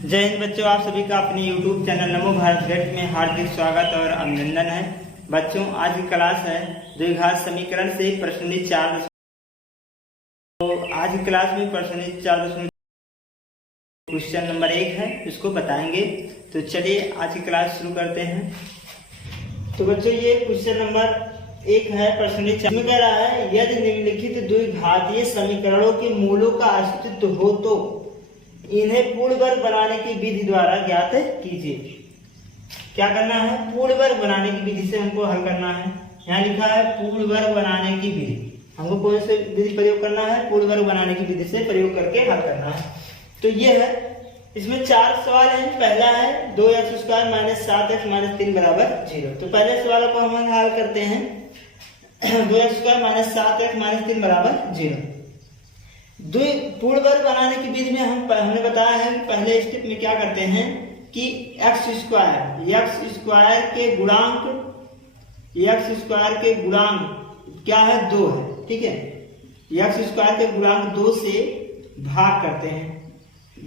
जय हिंद बच्चों, आप सभी का अपने YouTube चैनल नमो भारत गणित में हार्दिक स्वागत और अभिनंदन है। बच्चों, आज की क्लास है द्विघात समीकरण से प्रश्न 4। तो आज की क्लास में प्रश्न 4 क्वेश्चन नंबर 1 है, इसको बताएंगे। तो चलिए आज की क्लास शुरू करते हैं। तो बच्चों, ये क्वेश्चन नंबर 1 है, प्रश्न 4 में कह रहा है यदि निम्नलिखित द्विघातीय समीकरणों के मूलों का अस्तित्व हो तो इन्हें पूर्ण वर्ग बनाने की विधि द्वारा ज्ञात कीजिए। क्या करना है? पूर्ण वर्ग बनाने की विधि से हमको हल करना है। यहाँ लिखा है पूर्ण वर्ग बनाने की विधि। हमको कौन सी विधि प्रयोग करना है? पूर्ण वर्ग बनाने की विधि से प्रयोग करके हल करना है। तो ये है, इसमें 4 सवाल हैं। पहला है 2x² - 7x - 3 = 0। तो पहले सवाल को हम हल करते हैं। 2x² - 7x - 3 = 0। पूर्ण वर्ग बनाने की विधि में हमने बताया है कि पहले स्टेप में क्या करते हैं कि x² के गुणांक क्या है? 2 है। ठीक है, x² के गुणांक 2 से भाग करते हैं।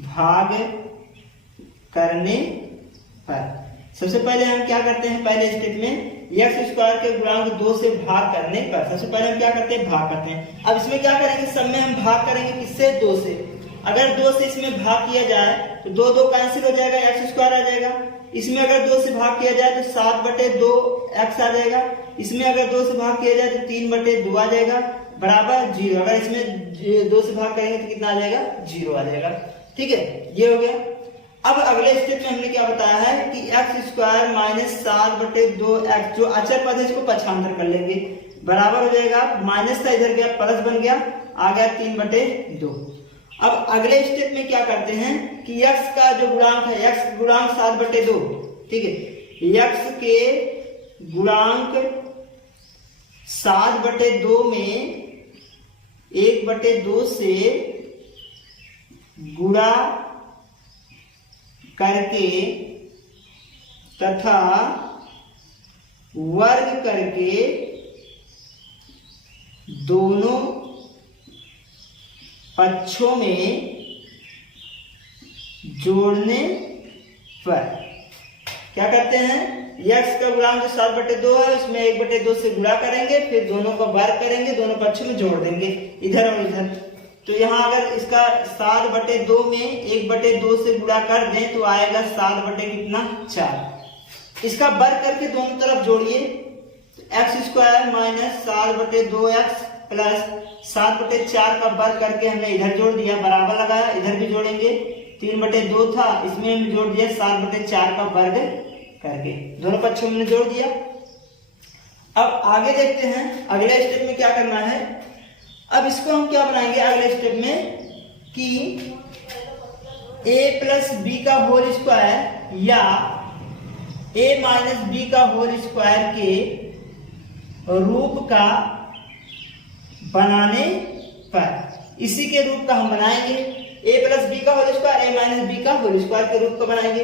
भाग करने पर सबसे पहले हम क्या करते हैं? पहले स्टेप में x² के गुणांक 2 से भाग करने पर सबसे पहले हम क्या करते हैं? भाग करते हैं। अब इसमें क्या करेंगे? सब में हम भाग करेंगे किससे? 2 से। अगर 2 से इसमें भाग किया जाए तो 2 कैंसिल हो जाएगा, x² आ जाएगा। इसमें अगर 2 से भाग किया जाए तो 7/2x आ जाएगा। इसमें अगर 2 से भाग किया जाए तो 3/2 आ जाएगा बराबर 0। अगर इसमें 2 से भाग करेंगे तो कितना आ जाएगा? 0 आ जाएगा। ठीक है, ये हो गया। अब अगले स्टेप में हमने क्या बताया है कि x² - 7/2x जो अचर पद है इसको पक्षांतर कर लेंगे, बराबर हो जाएगा, माइनस था इधर गया प्लस बन गया, आ गया 3/2। अब अगले स्टेप में क्या करते हैं कि x का जो गुणांक है, x गुणांक 7/2। ठीक है, x के गुणांक 7/2 में 1/2 से गुणा करके तथा वर्ग करके दोनों पक्षों में जोड़ने पर क्या करते हैं? x का गुणांक जो 7/2 है उसमें 1/2 से गुणा करेंगे, फिर दोनों का वर्ग करेंगे, दोनों पक्षों में जोड़ देंगे इधर और इधर। तो यहाँ अगर इसका 7/2 में 1/2 से गुणा कर दें तो आएगा 7/4। इसका वर्ग करके दोनों तरफ जोड़िए। x² - 7/2x प्लस 7/4 का वर्ग करके हमने इधर जोड़ दिया, बराबर लगाया, इधर भी जोड़ेंगे। 3/2 था, इसमें हमने जोड़ दिया 7/4 का वर्ग करके, दोनों पक्षों में जोड़ दिया। अब आगे देखते हैं अगले स्टेप में क्या करना है। अब इसको हम क्या बनाएंगे अगले स्टेप में कि a + b का होल स्क्वायर या a - b का होल स्क्वायर के रूप का बनाने पर, इसी के रूप का हम बनाएंगे। a + b का होल स्क्वायर, a - b का होल स्क्वायर के रूप का बनाएंगे।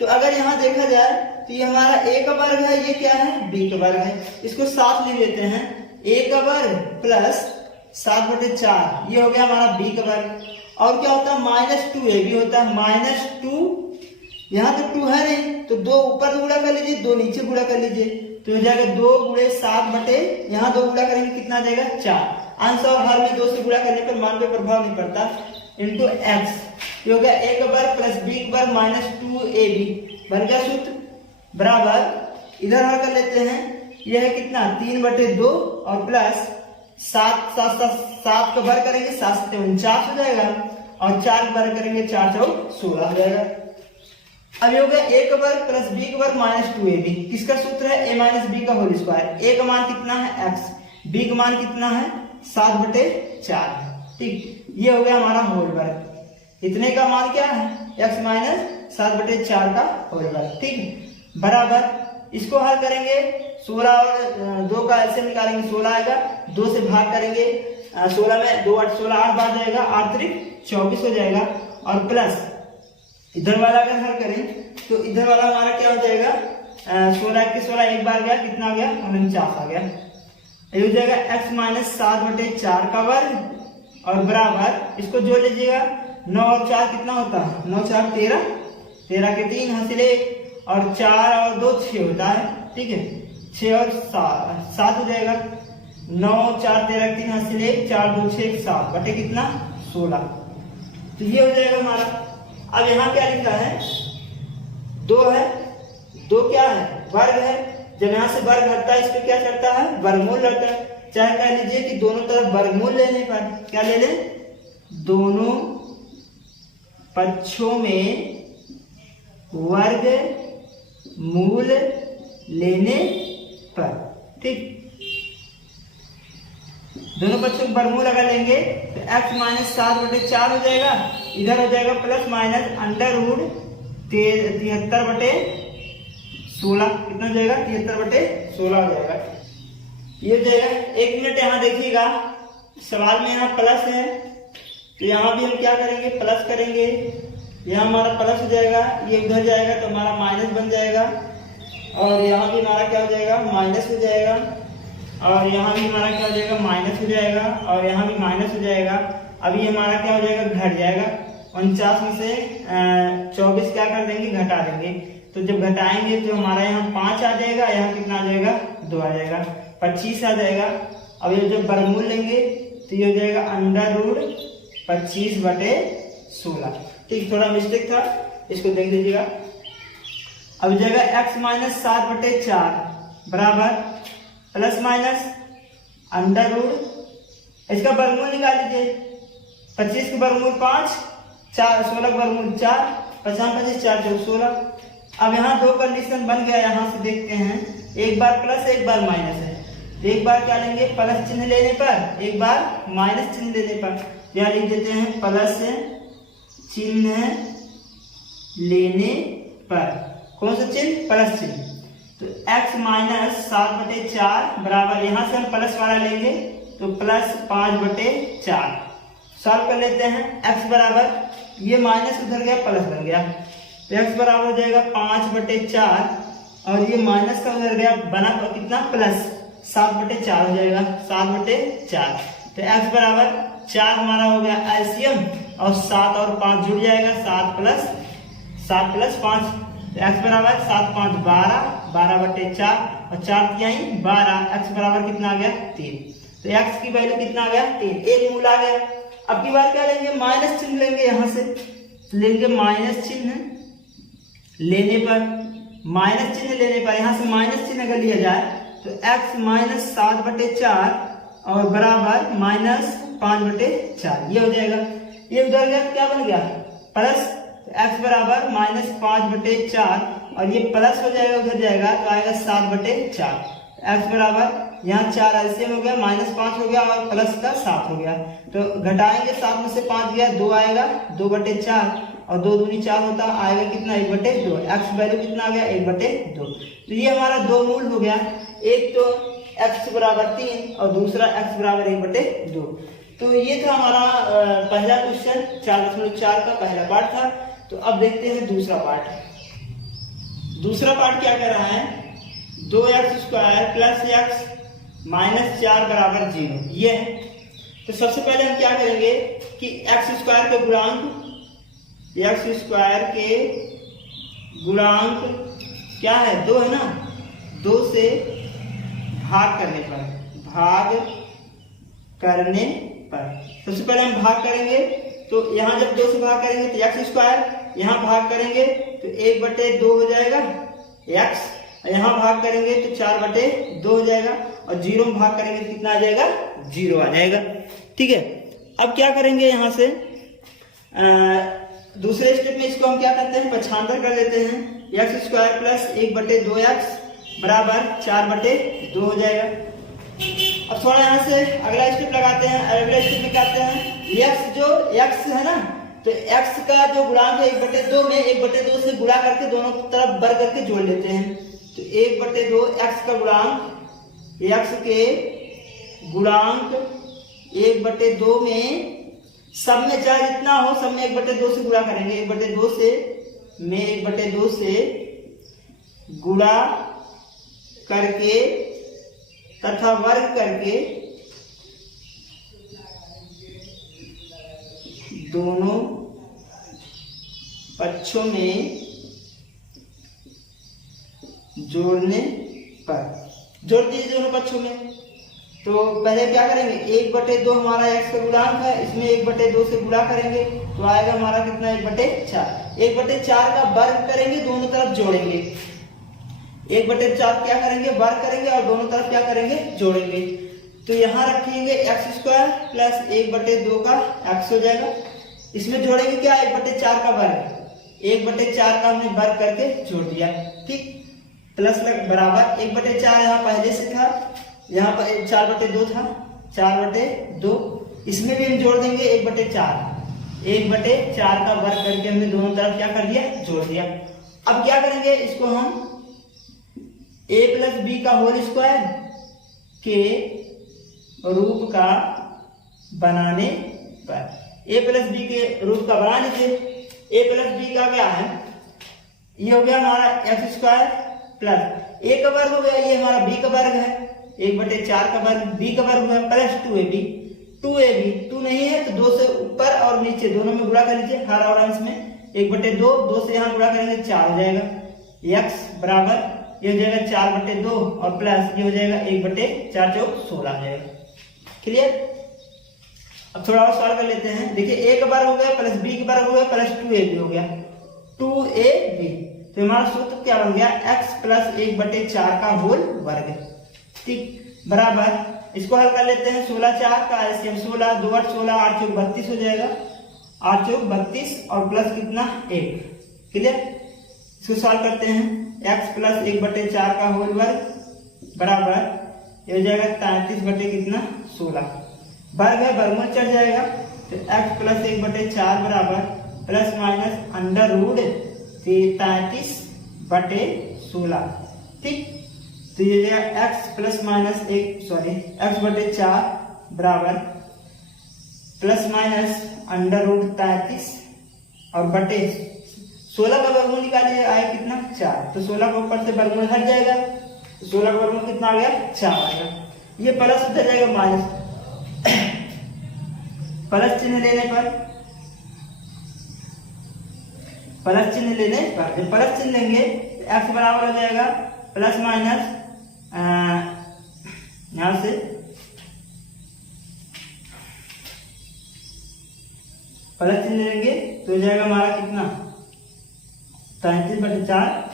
तो अगर यहाँ देखा जाए तो ये हमारा a का वर्ग है, ये क्या है? b का वर्ग है। इसको साथ ले लेते हैं, a का वर्ग प्लस 7/4, ये हो गया हमारा b का वर्ग। और क्या होता है? -2a भी होता है, -2। यहाँ तो 2 है नहीं तो 2 ऊपर गुणा कर लीजिए, 2 नीचे गुणा कर लीजिए, तो हो जाएगा 2 × 7 यहाँ 2 गुणा करेंगे कितना जाएगा? 4। अंश और हर में 2 से गुणा करने पर मान पे प्रभाव नहीं पड़ता, इंटू x। ये हो गया a का वर्ग प्लस b का वर्ग -2ab बन गया सूत्र, बराबर इधर हल कर लेते हैं। यह है कितना? 3/2 और प्लस 7 का वर्ग करेंगे, 7 × 7 = 49 हो जाएगा, और 4 का वर्ग करेंगे 4 × 4 = 16 हो जाएगा। अब ये हो गया a का वर्ग प्लस b का वर्ग -2ab। किसका सूत्र है? a - b का होल स्क्वायर। a का मान कितना है? x। b का मान कितना है? 7/4। ठीक, ये हो गया हमारा होल वर्ग। इतने का मान क्या है? x - 7/4 का होल वर्ग। ठीक, बराबर इसको हल करेंगे। 16 और 2 का एलसीएम निकालेंगे, 16 आएगा। 2 से भाग करेंगे, 16 में 2 8 16 8 बार जाएगा, 8 × 24 हो जाएगा। और प्लस इधर वाला अगर हल करें तो इधर वाला हमारा क्या हो जाएगा? 16 के 16 एक बार गया, कितना आ गया? 49 आ गया। ये हो जाएगा x - 7/4 का वर्ग और बराबर इसको जोड़ लीजिएगा 9 और 4 कितना होता है 9 4 13 13 के 3 हासिले और 4 और 2 6 होता है, ठीक है, 6 और 7 हो जाएगा। 9 4 13 3 हासिले 4 2 6 7 बटे कितना 16, तो ये हो जाएगा हमारा। अब यहाँ क्या लिखा है 2 है, 2 क्या है वर्ग है, जब यहाँ से वर्ग हटता है इस पे क्या चढ़ता है वर्गमूल रहता है, चाहे कह लीजिए कि दोनों तरफ वर्गमूल लेने पर क्या ले लें, दोनों पक्षों में वर्ग मूल लेने पर, ठीक, दोनों पक्षों में वर्गमूल अगर लेंगे तो x माइनस 7 बटे 4 हो जाएगा, इधर हो जाएगा प्लस माइनस अंडर रूट 73 बटे 16, कितना हो जाएगा 73 बटे 16 हो जाएगा, ये हो जाएगा। 1 मिनट यहाँ देखिएगा, सवाल में यहाँ प्लस है तो यहाँ भी हम क्या करेंगे प्लस करेंगे, यहाँ हमारा प्लस हो जाएगा, ये उधर जाएगा तो हमारा माइनस बन जाएगा, और यहाँ भी हमारा क्या हो जाएगा माइनस हो जाएगा, और यहाँ भी हमारा क्या हो जाएगा माइनस हो जाएगा, और यहाँ भी माइनस हो जाएगा। अभी हमारा क्या हो जाएगा घट जाएगा, 49 में से 24 क्या कर देंगे घटा देंगे, तो जब घटाएंगे तो हमारा यहाँ 5 आ जाएगा, यहाँ कितना आ जाएगा 2 आ जाएगा, 25 आ जाएगा। अब ये जब वर्गमूल लेंगे तो ये हो जाएगा अंडर रूट 25 बटे 16, ठीक, थोड़ा मिस्टेक था, इसको देख लीजिएगा। अब जगह x माइनस 7 बटे 4 बराबर प्लस माइनस अंडर रूट, इसका वर्गमूल निकाल लीजिए, 25 का वर्गमूल 5, 4 16 का वर्गमूल 4, 50 25 4 4 16। अब यहाँ दो कंडीशन बन गया, यहाँ से देखते हैं, एक बार प्लस एक बार माइनस है, एक बार क्या लेंगे प्लस चिन्ह लेने पर, एक बार माइनस चिन्ह लेने पर, यहाँ लिख देते हैं प्लस चिन्ह लेने पर, कौन सा चिन्ह प्लस चिन्ह, तो x माइनस 7 बटे 4 बराबर, यहाँ से हम प्लस वाला लेंगे तो प्लस 5 बटे 4, सॉल्व कर लेते हैं। x बराबर, ये माइनस उधर गया प्लस बन गया, तो x बराबर हो जाएगा 5 बटे 4, और ये माइनस का उधर गया बना तो कितना प्लस 7 बटे 4 हो जाएगा, 7 बटे 4, तो x बराबर 4 हमारा हो गया एलसीएम, और 7 और 5 जुड़ जाएगा, 7 प्लस 5, तो x बराबर 7 5 12, 12 बटे 4 और 4 तिहाई 12, x बराबर कितना आ गया 3, तो x की वैल्यू कितना आ गया 3, एक मूल आ गया। अब की बार क्या लेंगे माइनस चिन्ह लेंगे, यहाँ से लेंगे माइनस चिन्ह लेने पर, माइनस चिन्ह लेने पर यहाँ से माइनस चिन्ह अगर लिया जाए तो x माइनस 7 बटे 4 और बराबर माइनस 5 बटे 4, ये हो जाएगा, ये उधर गया क्या बन गया प्लस, x बराबर माइनस 5 बटे 4 और ये प्लस हो जाएगा उधर जाएगा तो आएगा 7 बटे 4, x बराबर यहाँ 4 एलसीएम हो गया, माइनस 5 हो गया और प्लस का 7 हो गया, तो घटाएंगे 7 में से 5 गया 2 आएगा, 2 बटे 4 और 2 दूनी 4 होता आएगा कितना 1 बटे 2, x वैल्यू कितना आ गया 1 बटे 2, तो ये हमारा दो मूल हो गया, एक तो x बराबर 3 और दूसरा x बराबर 1 बटे 2। तो ये था हमारा पहला क्वेश्चन 4.4 का पहला पार्ट था। तो अब देखते हैं दूसरा पार्ट। दूसरा पार्ट क्या कर रहा है, 2x square plus x minus 4 बराबर 0, ये है। तो सबसे पहले हम क्या करेंगे कि x स्क्वायर के गुणांक, x स्क्वायर के गुणांक क्या है 2 है ना, 2 से भाग करने पर सबसे पहले हम भाग करेंगे, तो यहाँ जब 2 से भाग करेंगे तो x स्क्वायर, यहाँ भाग करेंगे तो 1 बटे 2 हो जाएगा x, यहाँ भाग करेंगे तो 4 बटे 2 हो जाएगा, और 0 में भाग करेंगे तो कितना आ जाएगा 0 आ जाएगा, ठीक है। अब क्या करेंगे यहाँ से दूसरे स्टेप में इसको हम क्या करते हैं पक्षांतर कर लेते हैं, x स्क्वायर प्लस 1 बटे 2x बराबर 4 बटे 2 हो जाएगा। अब थोड़ा यहाँ से अगला स्टेप लगाते हैं, अगला स्टेप में क्या करते हैं x जो x है ना, तो x का जो गुणांक है 1 बटे 2 में 1 बटे 2 से गुणा करके दोनों तरफ वर्ग करके जोड़ लेते हैं, तो 1 बटे 2 x का गुणांक, x के गुणांक 1 बटे 2 में सब में चाहे जितना हो सब में 1 बटे 2 से गुणा करेंगे, 1 बटे 2 से में 1 बटे 2 से गुणा करके तथा वर्ग करके दोनों पक्षों में जोड़ने पर जोड़ दीजिए दोनों पक्षों में। तो पहले क्या करेंगे, 1/2 हमारा x का गुणांक है, इसमें 1/2 से गुणा करेंगे तो आएगा हमारा कितना 1/4। 1/4 का वर्ग करेंगे, दोनों तरफ जोड़ेंगे। 1/4 क्या करेंगे, वर्ग करेंगे और दोनों तरफ क्या करेंगे, जोड़ेंगे। तो यहाँ रखेंगे x² प्लस 1/2 का x हो जाएगा। इसमें जोड़ेंगे क्या, 1/4 का वर्ग, 1/4 का हमने वर्ग करके जोड़ दिया, ठीक। प्लस बराबर 1/4 यहाँ पहले से था, यहाँ पर 4/2 था, 4/2 इसमें भी हम जोड़ देंगे 1/4। 1/4 का वर्ग करके हमने दोनों तरफ क्या कर दिया, जोड़ दिया। अब क्या करेंगे, इसको हम a + b का होल स्क्वायर के रूप का बनाने पर, a + b के रूप का बना लीजिए। a + b का क्या है, ये हो गया हमारा x² प्लस a का वर्ग हो गया, ये हमारा b का वर्ग है, 1/4 का वर्ग, b का वर्ग है प्लस 2ab। 2 नहीं है तो 2 से ऊपर और नीचे दोनों में गुणा कर लीजिए, हर और अंश में 1/2, 2 से यहाँ गुणा करेंगे 4 हो जाएगा। x बराबर ये हो जाएगा 4/2 और प्लस ये हो जाएगा 1/4 = 16 हो जाएगा। क्लियर। अब थोड़ा और सॉल्व कर लेते हैं। देखिए a का वर्ग हो गया प्लस b का वर्ग हो गया प्लस 2ab हो गया, 2ab। तो हमारा सूत्र क्या बन गया, x + 1/4 का होल वर्ग, ठीक। बराबर इसको हल कर लेते हैं, 16×4 का एलसीएम 16, 2 8 16, 8 चौक 32 हो जाएगा, 8 चौक 32 और प्लस कितना 1। क्लियर। इसको सॉल्व करते हैं, x + 1/4 का होल वर्ग बराबर ये हो जाएगा 33 कितना 16, वर्ग है वर्गमूल चढ़ जाएगा, तो x + 1/4 बराबर प्लस माइनस अंडर रूट 33/16, ठीक। तो ये जाएगा x x/4 बराबर प्लस माइनस अंडर रूट 33 और बटे 16 का वर्गमूल निकालिए, आया कितना 4। तो 16 का ऊपर से वर्गमूल हट जाएगा, तो 16 का वर्गमूल कितना आ गया 4 आएगा। ये प्लस उधर जाएगा माइनस, प्लस चिन्ह लेने पर, प्लस चिन्ह लेने पर जब प्लस चिन्ह लेंगे तो x बराबर हो जाएगा प्लस माइनस यहां से प्लस चिन्ह लेंगे तो हो जाएगा हमारा कितना 33/4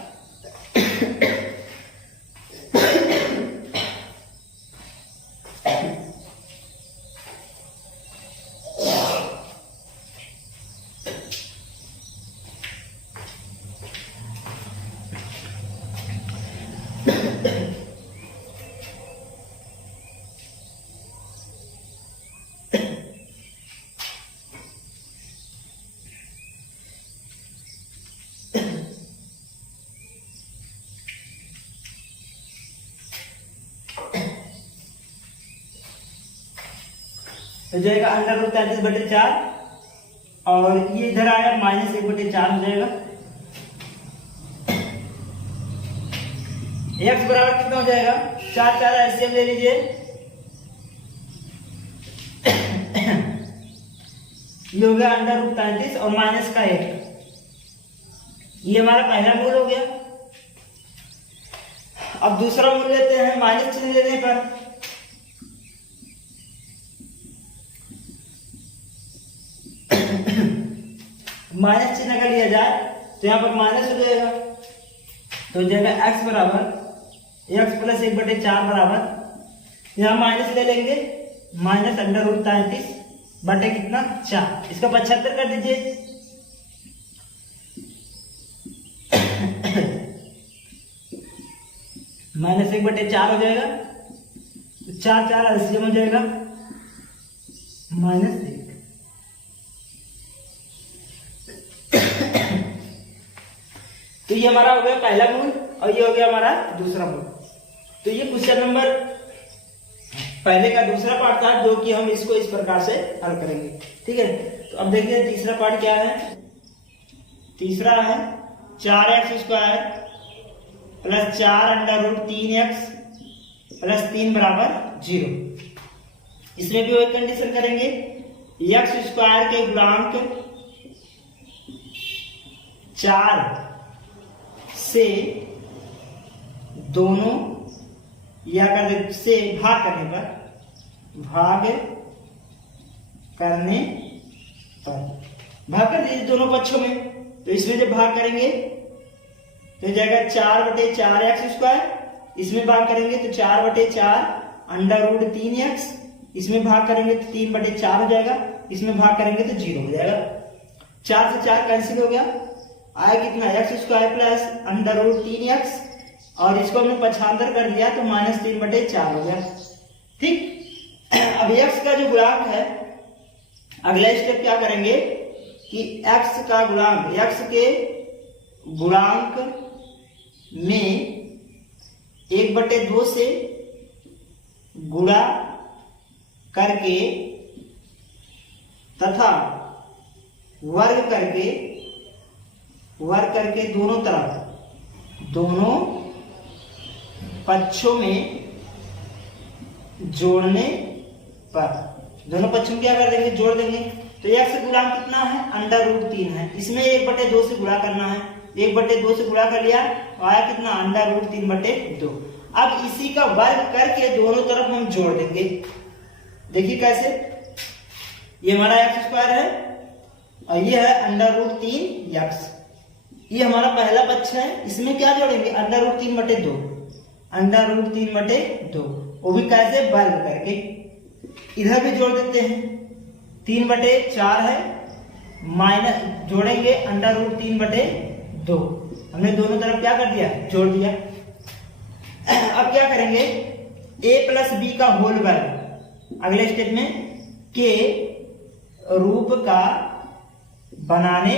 हो जाएगा अंडर रूट 33/4 और ये इधर आया माइनस 1/4 हो जाएगा। x बराबर कितना हो जाएगा 4 4 एलसीएम ले लीजिए, ये हो गया अंडर रूट 33 और माइनस का 1, ये हमारा पहला मूल हो गया। अब दूसरा मूल लेते हैं, माइनस चिन्ह लेने पर माइनस चिन्ह अगर लिया जाए तो यहाँ पर माइनस हो जाएगा, तो हो जाएगा x बराबर x + 1/4 बराबर यहाँ माइनस ले लेंगे माइनस अंडर रूट 33 बटे कितना 4, इसका 75 कर दीजिए। माइनस 1/4 हो जाएगा, तो 4 4 एलसीएम हो जाएगा -1। तो ये हमारा हो गया पहला मूल और ये हो गया हमारा दूसरा मूल। तो ये क्वेश्चन नंबर पहले का दूसरा पार्ट था, जो कि हम इसको इस प्रकार से हल करेंगे, ठीक है। तो अब देखते हैं तीसरा पार्ट क्या है। तीसरा है 4x² + 4 अंडर रूट 3x + 3 बराबर 0। इसमें भी वही कंडीशन करेंगे, x² के गुणांक 4 से दोनों या कर से भाग करने पर भाग कर दीजिए दोनों पक्षों में। तो इसमें जब भाग करेंगे तो जाएगा 4/4 x², इसमें भाग करेंगे तो 4/4 √3x, इसमें भाग करेंगे तो 3/4 हो जाएगा, इसमें भाग करेंगे तो 0 हो जाएगा। 4 से 4 कैंसिल हो गया, आया कितना x² + √3x, और इसको हमने पक्षांतर कर दिया तो -3/4 हो गया। ठीक, अब x का जो गुणांक है, अगला स्टेप क्या करेंगे कि x का गुणांक, x के गुणांक में 1/2 से गुणा करके तथा वर्ग करके दोनों पक्षों में जोड़ने पर, दोनों पक्षों में क्या कर देंगे, जोड़ देंगे। तो x गुणांक कितना है, √3 है, इसमें 1/2 से गुणा करना है, 1/2 से गुणा कर लिया तो आया कितना √3/2। अब इसी का वर्ग करके दोनों तरफ हम जोड़ देंगे। देखिए कैसे, ये हमारा x² है और ये है √3x, ये हमारा पहला पक्ष है, इसमें क्या जोड़ेंगे √3/2, वो भी कैसे, वर्ग करके। इधर भी जोड़ देते हैं, 3/4 है, माइनस जोड़ेंगे √3/2, हमने दोनों तरफ क्या कर दिया, जोड़ दिया। अब क्या करेंगे, a + b का होल वर्ग, अगले स्टेप में के रूप का बनाने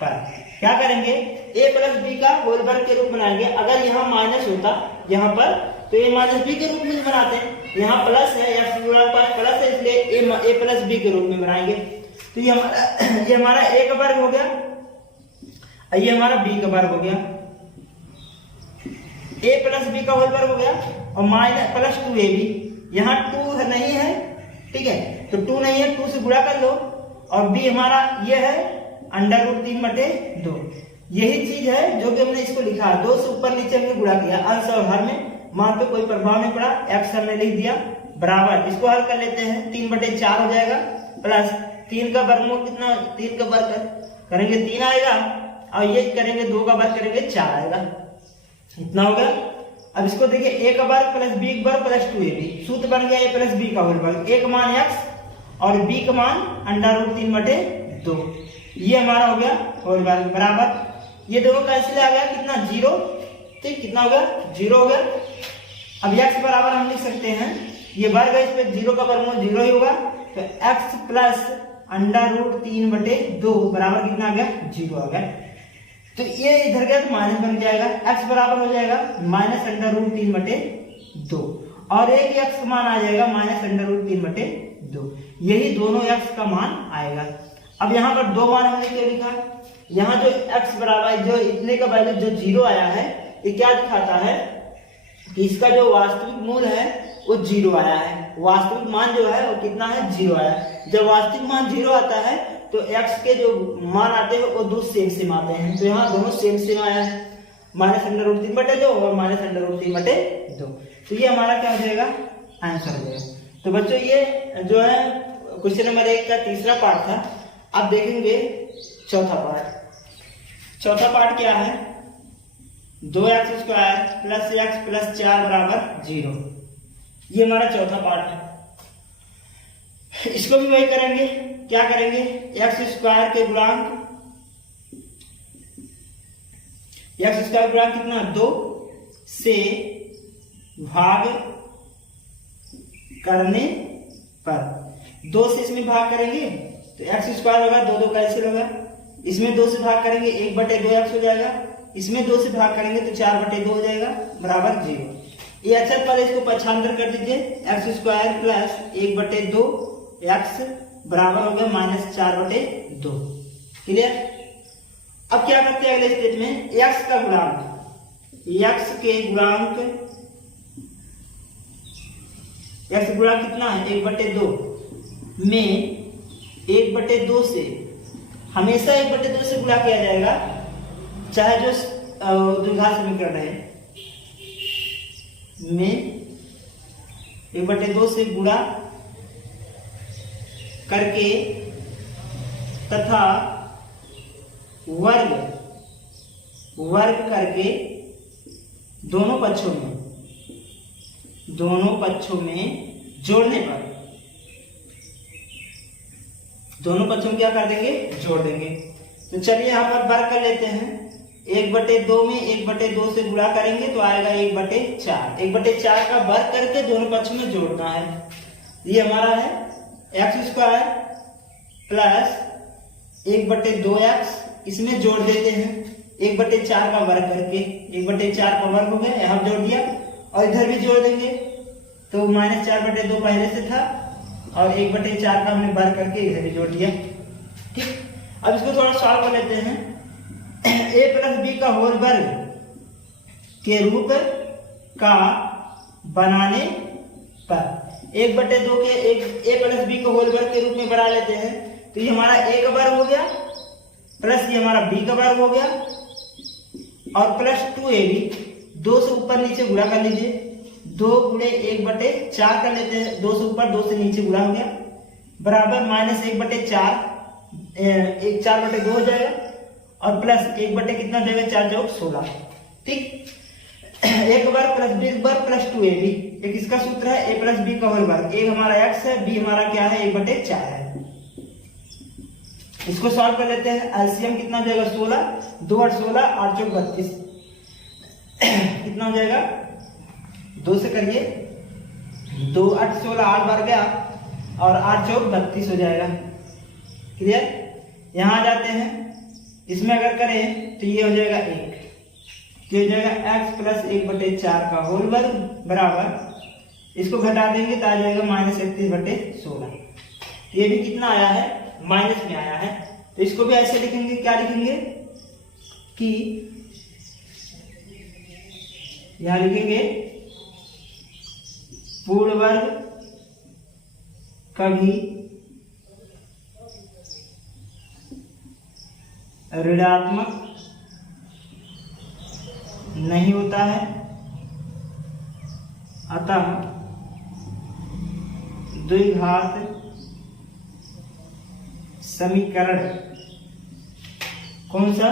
पर क्या करेंगे, a + b का होल वर्ग के रूप बनाएंगे। अगर यहाँ माइनस होता यहाँ पर तो a - b के रूप में बनाते हैं, यहाँ प्लस है, या प्लस है, इसलिए a + b के रूप में बनाएंगे। तो ये हमारा a का वर्ग हो गया, ये हमारा b का वर्ग हो गया, a + b का होल वर्ग हो गया, और +2ab, यहाँ 2 नहीं है, ठीक है, तो 2 नहीं है, 2 से गुणा कर लो, और b हमारा ये है √3/2। यही चीज है जो कि हमने इसको लिखा, 2 से ऊपर नीचे हमने गुणा किया, अंश और हर में मान पे कोई प्रभाव नहीं पड़ा, x हमने लिख दिया बराबर। इसको हल कर लेते हैं, 3/4 हो जाएगा, प्लस 3 का वर्गमूल कितना, 3 का वर्ग करेंगे 3 आएगा, और ये करेंगे 2 का वर्ग करेंगे 4 आएगा, इतना होगा। अब इसको देखिए, a का वर्ग + b का वर्ग + 2ab, सूत्र बन गया a + b का होल वर्ग, a का मान x और b का मान √3/2, ये हमारा हो गया होल वर्ग बराबर। ये दोनों कैंसिल आ गया, कितना 0, ठीक, कितना हो गया 0 हो गया। अब x बराबर हम लिख सकते हैं, ये वर्ग है, इस पे 0 का वर्गमूल 0 ही होगा, तो x + √3/2 बराबर कितना आ गया, 0 आ गया। तो ये इधर गया तो माइनस बन जाएगा, x बराबर हो जाएगा -√3/2, और एक x का मान आ जाएगा -√3/2, यही दोनों x का मान आएगा। अब यहाँ पर 2 मान हमने क्यों लिखा, यहाँ जो x बराबर, जो इतने का वैल्यू जो 0 आया है, ये क्या दिखाता है कि इसका जो वास्तविक मूल है वो 0 आया है, वास्तविक मान जो है वो कितना है, 0 आया है। जब वास्तविक मान 0 आता है तो x के जो मान आते हैं वो दो सेम आते हैं, तो यहाँ दोनों सेम आया है, -√3/2 और -√3/2, तो ये हमारा क्या हो जाएगा, आंसर हो जाएगा। तो बच्चों ये जो है क्वेश्चन नंबर 1 का तीसरा पार्ट था। अब देखेंगे चौथा पार्ट। चौथा पार्ट क्या है, 2x² + x + 4 = 0, ये हमारा चौथा पार्ट है। इसको भी वही करेंगे, क्या करेंगे, x² के गुणांक, x² गुणांक कितना, 2 से भाग करने पर, 2 से इसमें भाग करेंगे तो x² होगा, 2 कैंसिल होगा, इसमें 2 से भाग करेंगे 1/2x हो जाएगा, इसमें 2 से भाग करेंगे तो 4/2 हो जाएगा बराबर 0। ये अच्छा, पहले इसको पक्षांतर कर दीजिए, x² + 1/2x बराबर हो गया -4/2, क्लियर। अब क्या करते हैं अगले स्टेज में, x का गुणांक, x के गुणांक, x गुणांक कितना है, 1/2 में 1/2 से हमेशा 1/2 से गुणा किया जाएगा, चाहे जो द्विघात समीकरण है, में 1/2 से गुणा करके तथा वर्ग करके दोनों पक्षों में जोड़ने पर दोनों पक्षों में क्या कर देंगे, जोड़ देंगे। तो चलिए यहाँ पर वर्ग कर लेते हैं। 1/2 में 1/2 से गुणा करेंगे तो आएगा 1/4। 1/4 का वर्ग करके दोनों पक्षों में जोड़ना है। ये हमारा है x² प्लस 1/2x, इसमें जोड़ देते हैं 1/4 का वर्ग करके। 1/4 का वर्ग हो गया, यहाँ जोड़ दिया और इधर भी जोड़ देंगे तो -4/2 पहले से था और 1/4 का हमने वर्ग करके इधर भी जोड़ दिया। ठीक, अब इसको थोड़ा सॉल्व कर लेते हैं। a प्लस बी का होल वर्ग के रूप का बनाने पर 1/2 के a प्लस बी को होल वर्ग के रूप में बना लेते हैं तो ये हमारा a का वर्ग हो गया प्लस ये हमारा b का वर्ग हो गया और प्लस 2ab, 2 से ऊपर नीचे गुणा कर लीजिए। 2 गुणे 1/4 कर लेते हैं, 2 से ऊपर 2 से नीचे गुणा हो गया बराबर -1/4, 4/2 हो जाएगा और प्लस 1 कितना हो जाएगा, 4 × 16। ठीक, a का वर्ग प्लस b वर्ग प्लस 2ab, एक इसका सूत्र है a प्लस b का होल वर्ग। a हमारा x है, b हमारा क्या है, 1/4 है। इसको सॉल्व कर लेते हैं। एलसीएम कितना हो जाएगा, 16, 2 8 16, 8 चौक 32 कितना हो जाएगा, 2 से करिए, 2 8 16, 8 बार गया और 8 चौक 32 हो जाएगा। क्लियर, यहाँ आ जाते हैं, इसमें अगर करें तो ये हो जाएगा 1, ये हो जाएगा x प्लस 1/4 का होल वर्ग बराबर, इसको घटा देंगे तो आ जाएगा -31/16। ये भी कितना आया है, माइनस में आया है। तो इसको भी ऐसे लिखेंगे, क्या लिखेंगे कि यहां लिखेंगे पूर्ण वर्ग कभी ऋणात्मक नहीं होता है, अतः द्विघात समीकरण कौन सा,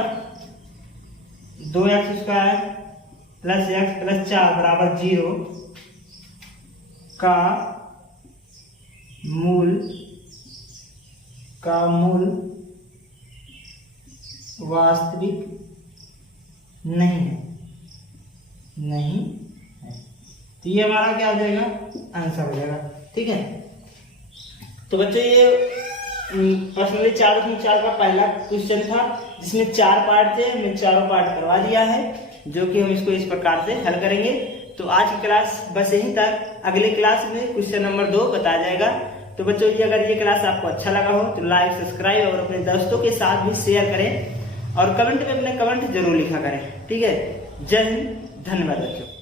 2x² प्लस x प्लस 4 बराबर 0 का मूल वास्तविक नहीं है। तो ये हमारा क्या हो जाएगा, आंसर हो जाएगा। ठीक है, तो बच्चों ये पर्सनली 4.4 का पहला क्वेश्चन था जिसमें 4 पार्ट थे, हमने चारों पार्ट करवा दिया है, जो कि हम इसको इस प्रकार से हल करेंगे। तो आज की क्लास बस यहीं तक, अगले क्लास में क्वेश्चन नंबर 2 बताया जाएगा। तो बच्चों ये अगर ये क्लास आपको अच्छा लगा हो तो लाइक सब्सक्राइब और अपने दोस्तों के साथ भी शेयर करें और कमेंट में अपने कमेंट जरूर लिखा करें। ठीक है, जय हिंद, धन्यवाद बच्चों।